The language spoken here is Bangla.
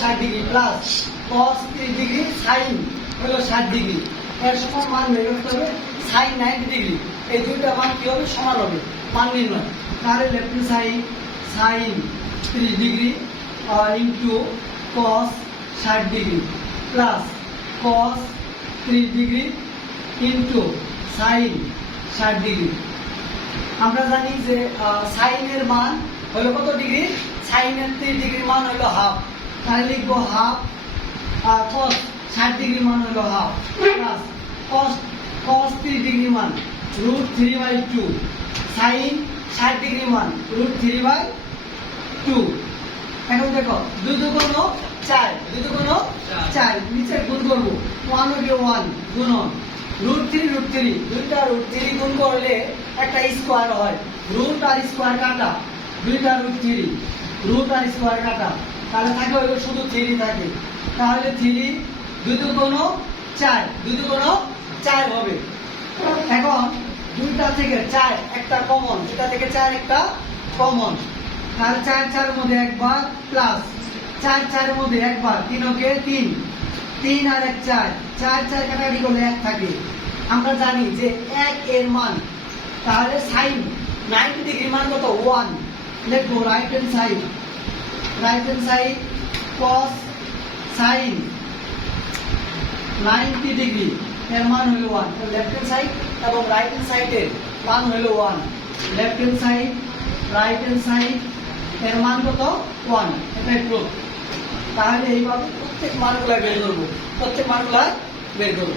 ষাট ডিগ্রি প্লাস কস তিরিশ ডিগ্রি সাইন হলো ষাট ডিগ্রি। এর সমান মান বের করতে হবে সাইন নাইনটি ডিগ্রি। এই দুইটা মান কি হবে? সমান হবে। মান নির্ণয়। তাহলে লেফট সাইন সাইন তিরিশ ডিগ্রি ইন্টু কস ষাট ডিগ্রি প্লাস কস ত্রিশ ডিগ্রি ইন্টু সাইন ষাট ডিগ্রি। আমরা জানি যে সাইনের মান হলো কত ডিগ্রি? সাইনের ত্রিশ ডিগ্রি মান হলো হাফ তাহলে লিখব হাফ কস ষাট ডিগ্রি মান হলো হাফ প্লাস কস কস ত্রিশ ডিগ্রি মান root three by two sine ষাট ডিগ্রি মান রুট থ্রি বাই টু এখন দেখো, দুই দুগুণ চার, দুই দুগুণ চার নিচে গুণ করব, ওয়ান হবে ওয়ান গুণন রুট থ্রি রুট থ্রি দুইটা রুট থ্রি গুণ করলে একটা স্কোয়ার হয় রুট আর স্কোয়ার কাটা, দুইটা রুট থ্রি রুট আর স্কোয়ার কাটা তাহলে থাকে হইল শুধু থ্রি থাকে। তাহলে থ্রি দুই দুগুণ চার, দুই দুগুণ চার হবে। এখন দুইটা থেকে চার একটা কমন দুইটা থেকে চার একটা কমন তাহলে চার চার মধ্যে একবার প্লাস চার চারের মধ্যে একবার তিন ওকে তিন। তিন আর এক চার। চার চার কাটাকাটি করলে এক থাকে। আমরা জানি যে এক এর মান। তাহলে সাইন নাইনটি ডিগ্রি মান কত? ওয়ান লিখব right hand side right hand side cos sine ninety degree এর মান হলো ওয়ান লেফট হ্যান্ড সাইড এবং রাইট হ্যান্ড সাইডের মান হলো one left hand side right hand side এর মান কত? ওয়ান এটাই প্রুফ তাহলে এইভাবে প্রত্যেক মানগুলা বের করব, প্রত্যেক মানগুলা বের করব।